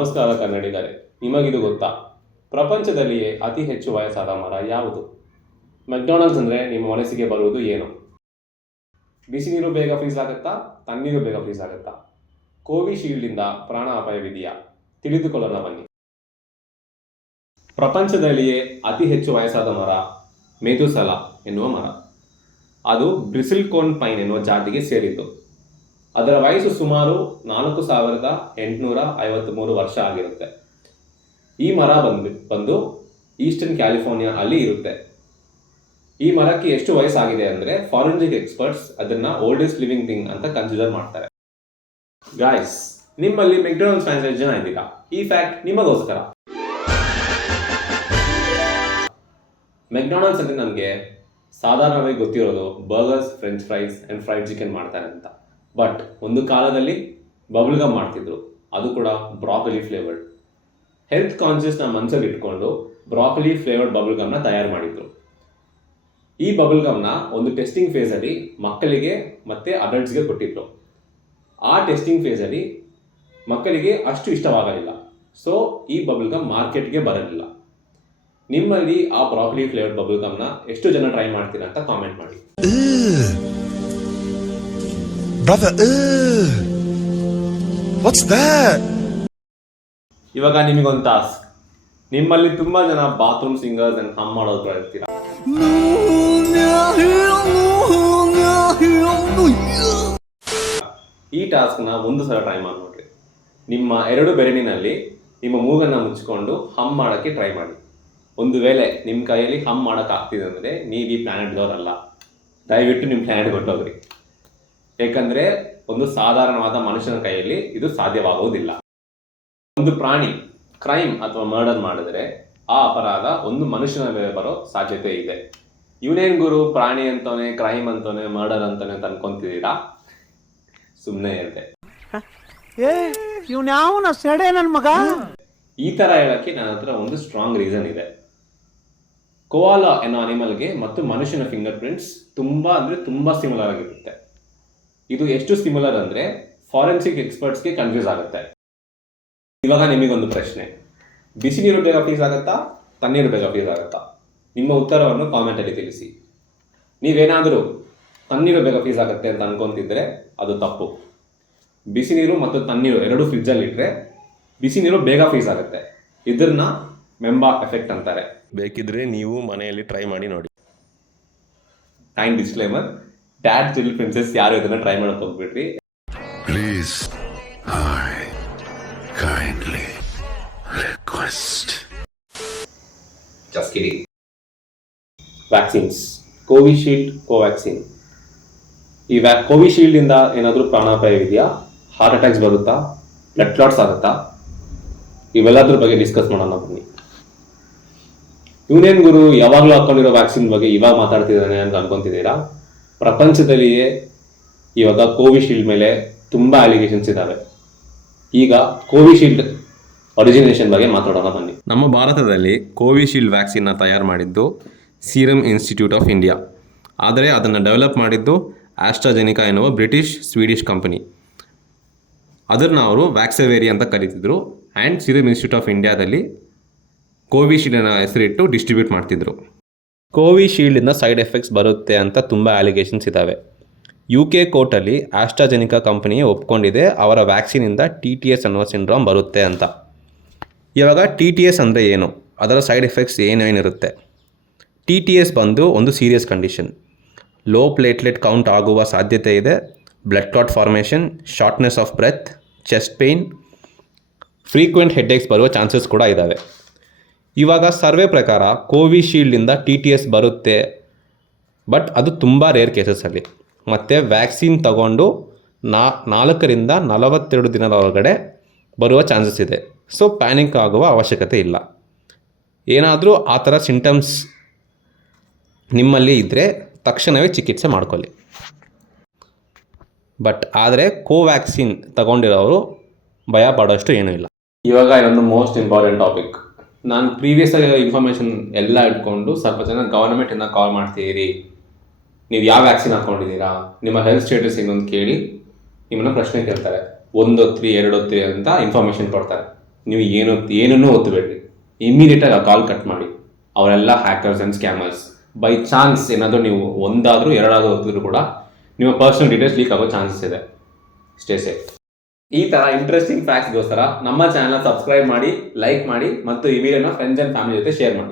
ನಮಸ್ಕಾರ ಕನ್ನಡಿಗರೇ, ನಿಮಗಿದು ಗೊತ್ತಾ? ಪ್ರಪಂಚದಲ್ಲಿಯೇ ಅತಿ ಹೆಚ್ಚು ವಯಸ್ಸಾದ ಮರ ಯಾವುದು? ಮೆಕ್ಡೊನಾಲ್ಡ್ಸ್ ಅಂದರೆ ನಿಮ್ಮ ಮನಸ್ಸಿಗೆ ಬರುವುದು ಏನು? ಬಿಸಿ ನೀರು ಬೇಗ ಫ್ರೀಸ್ ಆಗುತ್ತಾ? ತಣ್ಣೀರು ಬೇಗ ಫ್ರೀಸ್ ಆಗುತ್ತಾ? ಕೋವಿಶೀಲ್ಡಿಂದ ಪ್ರಾಣ ಅಪಾಯವಿದೆಯಾ? ತಿಳಿದುಕೊಳ್ಳೋಣ ಬನ್ನಿ. ಪ್ರಪಂಚದಲ್ಲಿಯೇ ಅತಿ ಹೆಚ್ಚು ವಯಸ್ಸಾದ ಮರ ಮೆತುಸೆಲಾ ಎನ್ನುವ ಮರ. ಅದು ಬ್ರಿಸಿಲ್ಕೋನ್ ಪೈನ್ ಎನ್ನುವ ಜಾತಿಗೆ ಸೇರಿದ್ದು. ಅದರ ವಯಸ್ಸು ಸುಮಾರು 4853 ವರ್ಷ ಆಗಿರುತ್ತೆ. ಈ ಮರ ಬಂದು ಈಸ್ಟರ್ನ್ ಕ್ಯಾಲಿಫೋರ್ನಿಯಾ ಅಲ್ಲಿ ಇರುತ್ತೆ. ಈ ಮರಕ್ಕೆ ಎಷ್ಟು ವಯಸ್ಸಾಗಿದೆ ಅಂದರೆ ಫಾರೆನ್ಸಿಕ್ ಎಕ್ಸ್ಪರ್ಟ್ಸ್ ಅದನ್ನ ಓಲ್ಡೆಸ್ಟ್ ಲಿವಿಂಗ್ ಥಿಂಗ್ ಅಂತ ಕನ್ಸಿಡರ್ ಮಾಡ್ತಾರೆ. ಗಾಯ್ಸ್, ನಿಮ್ಮಲ್ಲಿ ಮೆಕ್ಡೊನಾಲ್ಡ್ಸ್ ಫ್ಯಾನ್ಸ್ ಎಷ್ಟು ಜನ ಇದ್ದೀರಾ? ಈ ಫ್ಯಾಕ್ಟ್ ನಿಮಗೋಸ್ಕರ. ಮೆಕ್ಡೊನಾಲ್ಡ್ಸ್ ಅಂದರೆ ನಮಗೆ ಸಾಧಾರಣವಾಗಿ ಗೊತ್ತಿರೋದು burgers, French fries and fried chicken ಮಾಡ್ತಾರೆ ಅಂತ. ಬಟ್ ಒಂದು ಕಾಲದಲ್ಲಿ ಬಬಲ್ ಗಮ್ ಮಾಡ್ತಿದ್ರು, ಅದು ಕೂಡ ಬ್ರಾಕೊಲಿ ಫ್ಲೇವರ್ಡ್. ಹೆಲ್ತ್ ಕಾನ್ಷಿಯಸ್ನ ಮನಸ್ಸಲ್ಲಿ ಇಟ್ಕೊಂಡು ಬ್ರಾಕೊಲಿ ಫ್ಲೇವರ್ಡ್ ಬಬಲ್ ಗಮ್ನ ತಯಾರು ಮಾಡಿದ್ರು. ಈ ಬಬಲ್ ಗಮ್ನ ಒಂದು ಟೆಸ್ಟಿಂಗ್ ಫೇಸಲ್ಲಿ ಮಕ್ಕಳಿಗೆ ಮತ್ತು ಅಡಲ್ಟ್ಸ್ಗೆ ಕೊಟ್ಟಿದ್ರು. ಆ ಟೆಸ್ಟಿಂಗ್ ಫೇಸಲ್ಲಿ ಮಕ್ಕಳಿಗೆ ಅಷ್ಟು ಇಷ್ಟವಾಗಲಿಲ್ಲ. ಸೊ ಈ ಬಬಲ್ ಗಮ್ ಮಾರ್ಕೆಟ್ಗೆ ಬರಲಿಲ್ಲ. ನಿಮ್ಮಲ್ಲಿ ಆ ಬ್ರಾಕೊಲಿ ಫ್ಲೇವರ್ಡ್ ಬಬಲ್ ಗಮ್ನ ಎಷ್ಟು ಜನ ಟ್ರೈ ಮಾಡ್ತೀರಾ ಅಂತ ಕಾಮೆಂಟ್ ಮಾಡಿ. Brother, what's that? ಇವಾಗ ನಿಮಗೊಂದು ಟಾಸ್ಕ್. ನಿಮ್ಮಲ್ಲಿ ತುಂಬಾ ಜನ ಬಾತ್ರೂಮ್ ಸಿಂಗರ್ಸ್ ಅಂಡ್ ಹಮ್ ಮಾಡೋದು ಇರ್ತೀರಾ. ಈ ಟಾಸ್ಕ್ನ ಒಂದು ಸಲ ಟ್ರೈ ಮಾಡಿ ನೋಡ್ರಿ. ನಿಮ್ಮ 2 ಬೆರಳಿನಲ್ಲಿ ನಿಮ್ಮ ಮೂಗನ್ನ ಮುಚ್ಚಿಕೊಂಡು ಹಮ್ ಮಾಡೋಕ್ಕೆ ಟ್ರೈ ಮಾಡಿ. ಒಂದು ವೇಳೆ ನಿಮ್ಮ ಕೈಯಲ್ಲಿ ಹಮ್ ಮಾಡೋಕೆ ಆಗ್ತಿದೆ ಅಂದರೆ ನೀವು ಈ ಪ್ಲಾನೆಟ್ದವರಲ್ಲ. ದಯವಿಟ್ಟು ನಿಮ್ಮ ಪ್ಲಾನೆಟ್ ಕೊಟ್ಟೋಗ್ರಿ. ಏಕೆಂದರೆ ಒಂದು ಸಾಧಾರಣವಾದ ಮನುಷ್ಯನ ಕೈಯಲ್ಲಿ ಇದು ಸಾಧ್ಯವಾಗುವುದಿಲ್ಲ. ಒಂದು ಪ್ರಾಣಿ ಕ್ರೈಮ್ ಅಥವಾ ಮರ್ಡರ್ ಮಾಡಿದ್ರೆ ಆ ಅಪರಾಧ ಒಂದು ಮನುಷ್ಯನ ಮೇಲೆ ಬರೋ ಸಾಧ್ಯತೆ ಇದೆ. ಇವನೇನ್ ಗುರು ಪ್ರಾಣಿ ಅಂತವನೇ, ಕ್ರೈಮ್ ಅಂತವನೇ, ಮರ್ಡರ್ ಅಂತವನೇ ಅಂತ ಅನ್ಕೊಂತಿದ್ದೀರಾ? ಸುಮ್ಮನೆ ಇರುತ್ತೆ. ಈ ಥರ ಹೇಳಕ್ಕೆ ನನ್ನ ಹತ್ರ ಒಂದು ಸ್ಟ್ರಾಂಗ್ ರೀಸನ್ ಇದೆ. ಕೋಆಲಾ ಅನ್ನೋ ಅನಿಮಲ್ಗೆ ಮತ್ತು ಮನುಷ್ಯನ ಫಿಂಗರ್ ಪ್ರಿಂಟ್ಸ್ ತುಂಬ ಸಿಮಿಲರ್ ಆಗಿರುತ್ತೆ. ಇದು ಎಷ್ಟು ಸಿಮಿಲರ್ ಅಂದರೆ ಫಾರೆನ್ಸಿಕ್ ಎಕ್ಸ್ಪರ್ಟ್ಸ್ಗೆ ಕನ್ಫ್ಯೂಸ್ ಆಗುತ್ತೆ. ಇವಾಗ ನಿಮಗೊಂದು ಪ್ರಶ್ನೆ. ಬಿಸಿ ನೀರು ಬೇಗ ಫ್ರೀಸ್ ಆಗುತ್ತಾ? ತಣ್ಣೀರು ಬೇಗ ಫ್ರೀಸ್ ಆಗುತ್ತಾ? ನಿಮ್ಮ ಉತ್ತರವನ್ನು ಕಾಮೆಂಟಲ್ಲಿ ತಿಳಿಸಿ. ನೀವೇನಾದರೂ ತಣ್ಣೀರು ಬೇಗ ಫ್ರೀಸ್ ಆಗುತ್ತೆ ಅಂತ ಅನ್ಕೊಂತಿದ್ರೆ ಅದು ತಪ್ಪು. ಬಿಸಿ ನೀರು ಮತ್ತು ತಣ್ಣೀರು ಎರಡೂ ಫ್ರಿಜ್ಜಲ್ಲಿ ಇಟ್ಟರೆ ಬಿಸಿ ನೀರು ಬೇಗ ಫ್ರೀಸ್ ಆಗುತ್ತೆ. ಇದನ್ನ ಮೆಂಬಾ ಎಫೆಕ್ಟ್ ಅಂತಾರೆ. ಬೇಕಿದ್ರೆ ನೀವು ಮನೆಯಲ್ಲಿ ಟ್ರೈ ಮಾಡಿ ನೋಡಿ. Time disclaimer: dad little princess ಯಾರು ಇದನ್ನ ಟ್ರೈ ಮಾಡಕ್ಕೆ ಹೋಗ್ಬಿಟ್ರಿ. Please, I kindly request. Just kidding. Vaccines, Covishield, Covaxin. ಈ ಕೋವಿಶೀಲ್ಡ್ ಇಂದ ಏನಾದರೂ ಪ್ರಾಣಾಪಾಯವಿದೆಯಾ? ಹಾರ್ಟ್ ಅಟ್ಯಾಕ್ಸ್ ಬರುತ್ತಾ? ಬ್ಲಡ್ ಕ್ಲಾಟ್ಸ್ ಆಗುತ್ತಾ? ಇವೆಲ್ಲದ್ರ ಬಗ್ಗೆ ಡಿಸ್ಕಸ್ ಮಾಡೋಣ ಬನ್ನಿ. ಇವನೇನ್ ಗುರು ಯಾವಾಗಲೂ ಹಾಕೊಂಡಿರೋ ವ್ಯಾಕ್ಸಿನ್ ಬಗ್ಗೆ ಇವಾಗ ಮಾತಾಡ್ತಿದ್ದಾನೆ ಅಂತ ಅನ್ಕೊಂತಿದ್ದೀರಾ? ಪ್ರಪಂಚದಲ್ಲಿಯೇ ಇವಾಗ ಕೋವಿಶೀಲ್ಡ್ ಮೇಲೆ ತುಂಬ ಅಲಿಗೇಷನ್ಸ್ ಇದ್ದಾವೆ. ಈಗ ಕೋವಿಶೀಲ್ಡ್ ಒರಿಜಿನೇಷನ್ ಬಗ್ಗೆ ಮಾತಾಡೋಣ ಬನ್ನಿ. ನಮ್ಮ ಭಾರತದಲ್ಲಿ ಕೋವಿಶೀಲ್ಡ್ ವ್ಯಾಕ್ಸಿನ್ನ ತಯಾರು ಮಾಡಿದ್ದು ಸೀರಮ್ ಇನ್ಸ್ಟಿಟ್ಯೂಟ್ ಆಫ್ ಇಂಡಿಯಾ. ಆದರೆ ಅದನ್ನು ಡೆವಲಪ್ ಮಾಡಿದ್ದು ಆಸ್ಟ್ರಾಜೆನಿಕಾ ಎನ್ನುವ ಸ್ವೀಡಿಷ್ ಕಂಪನಿ. ಅದನ್ನು ಅವರು ವ್ಯಾಕ್ಸವೇರಿ ಅಂತ ಕರೀತಿದ್ರು. ಆ್ಯಂಡ್ ಸೀರಮ್ ಇನ್ಸ್ಟಿಟ್ಯೂಟ್ ಆಫ್ ಇಂಡಿಯಾದಲ್ಲಿ ಕೋವಿಶೀಲ್ಡ್ನ ಹೆಸರಿಟ್ಟು ಡಿಸ್ಟ್ರಿಬ್ಯೂಟ್ ಮಾಡ್ತಿದ್ರು. ಕೋವಿಶೀಲ್ಡಿಂದ ಸೈಡ್ ಎಫೆಕ್ಟ್ಸ್ ಬರುತ್ತೆ ಅಂತ ತುಂಬ ಅಲಿಗೇಷನ್ಸ್ ಇದ್ದಾವೆ. UK ಕೋರ್ಟಲ್ಲಿ ಆಸ್ಟ್ರಾಜೆನಿಕಾ ಕಂಪನಿಯೇ ಒಪ್ಕೊಂಡಿದೆ ಅವರ ವ್ಯಾಕ್ಸಿನಿಂದ TTS ಅನ್ನುವ ಸಿಂಡ್ರೋಮ್ ಬರುತ್ತೆ ಅಂತ. ಇವಾಗ TTS ಅಂದರೆ ಏನು, ಅದರ ಸೈಡ್ ಎಫೆಕ್ಟ್ಸ್ ಏನೇನಿರುತ್ತೆ? TTS ಬಂದು ಒಂದು serious condition. Low platelet count ಆಗುವ ಸಾಧ್ಯತೆ ಇದೆ, blood clot formation, shortness of breath, chest pain, frequent headaches ಬರುವ ಚಾನ್ಸಸ್ ಕೂಡ ಇದ್ದಾವೆ. ಇವಾಗ ಸರ್ವೆ ಪ್ರಕಾರ ಕೋವಿಶೀಲ್ಡಿಂದ TTS ಬರುತ್ತೆ, ಬಟ್ ಅದು ತುಂಬ ರೇರ್ ಕೇಸಸಲ್ಲಿ. ಮತ್ತು ವ್ಯಾಕ್ಸಿನ್ ತಗೊಂಡು 4 ರಿಂದ 42 ದಿನದ ಒಳಗಡೆ ಬರುವ ಚಾನ್ಸಸ್ ಇದೆ. ಸೊ ಪ್ಯಾನಿಕ್ ಆಗುವ ಅವಶ್ಯಕತೆ ಇಲ್ಲ. ಏನಾದರೂ ಆ ಥರ ಸಿಂಟಮ್ಸ್ ನಿಮ್ಮಲ್ಲಿ ಇದ್ದರೆ ತಕ್ಷಣವೇ ಚಿಕಿತ್ಸೆ ಮಾಡ್ಕೊಳ್ಳಿ. ಬಟ್ ಆದರೆ ಕೋವ್ಯಾಕ್ಸಿನ್ ತಗೊಂಡಿರೋರು ಭಯ ಪಡೋಷ್ಟು ಏನೂ ಇಲ್ಲ. ಇವಾಗ ಇನ್ನೊಂದು ಮೋಸ್ಟ್ ಇಂಪಾರ್ಟೆಂಟ್ ಟಾಪಿಕ್. ನಾನು ಪ್ರೀವಿಯಸ್ ಆಗಿ ಇನ್ಫಾರ್ಮೇಷನ್ ಎಲ್ಲ ಇಟ್ಕೊಂಡು ಸ್ವಲ್ಪ ಜನ ಗವರ್ಮೆಂಟಿಂದ ಕಾಲ್ ಮಾಡ್ತಿದ್ದೀರಿ, ನೀವು ಯಾವ ವ್ಯಾಕ್ಸಿನ್ ಹಾಕ್ಕೊಂಡಿದ್ದೀರಾ, ನಿಮ್ಮ ಹೆಲ್ತ್ ಸ್ಟೇಟಸ್ ಏನು ಅಂತ ಕೇಳಿ ನಿಮ್ಮನ್ನು ಪ್ರಶ್ನೆ ಕೇಳ್ತಾರೆ. 1 ಹೊತ್ರಿ 2 ಹೊತ್ರಿ ಅಂತ ಇನ್ಫಾರ್ಮೇಷನ್ ಕೊಡ್ತಾರೆ. ನೀವು ಏನನ್ನೂ ಒತ್ತಬೇಡ್ರಿ. ಇಮಿಡಿಯೇಟಾಗಿ ಆ ಕಾಲ್ ಕಟ್ ಮಾಡಿ. ಅವರೆಲ್ಲ hackers and scammers. By chance ಏನಾದರೂ ನೀವು ಒಂದಾದರೂ ಎರಡಾದರೂ ಒತ್ತಿದ್ರು ಕೂಡ ನಿಮ್ಮ ಪರ್ಸನಲ್ ಡೀಟೇಲ್ಸ್ ಲೀಕ್ ಆಗೋ ಚಾನ್ಸಸ್ ಇದೆ. Stay safe. ಈ ಥರ ಇಂಟ್ರೆಸ್ಟಿಂಗ್ ಫ್ಯಾಕ್ಟ್ಸ್ಗೋಸ್ಕರ ನಮ್ಮ ಚಾನಲ್ನ ಸಬ್ಸ್ಕ್ರೈಬ್ ಮಾಡಿ, ಲೈಕ್ ಮಾಡಿ ಮತ್ತು ಈ ವಿಡಿಯೋನ ಫ್ರೆಂಡ್ಸ್ ಆ್ಯಂಡ್ ಫ್ಯಾಮಿಲಿ ಜೊತೆ ಶೇರ್ ಮಾಡಿ.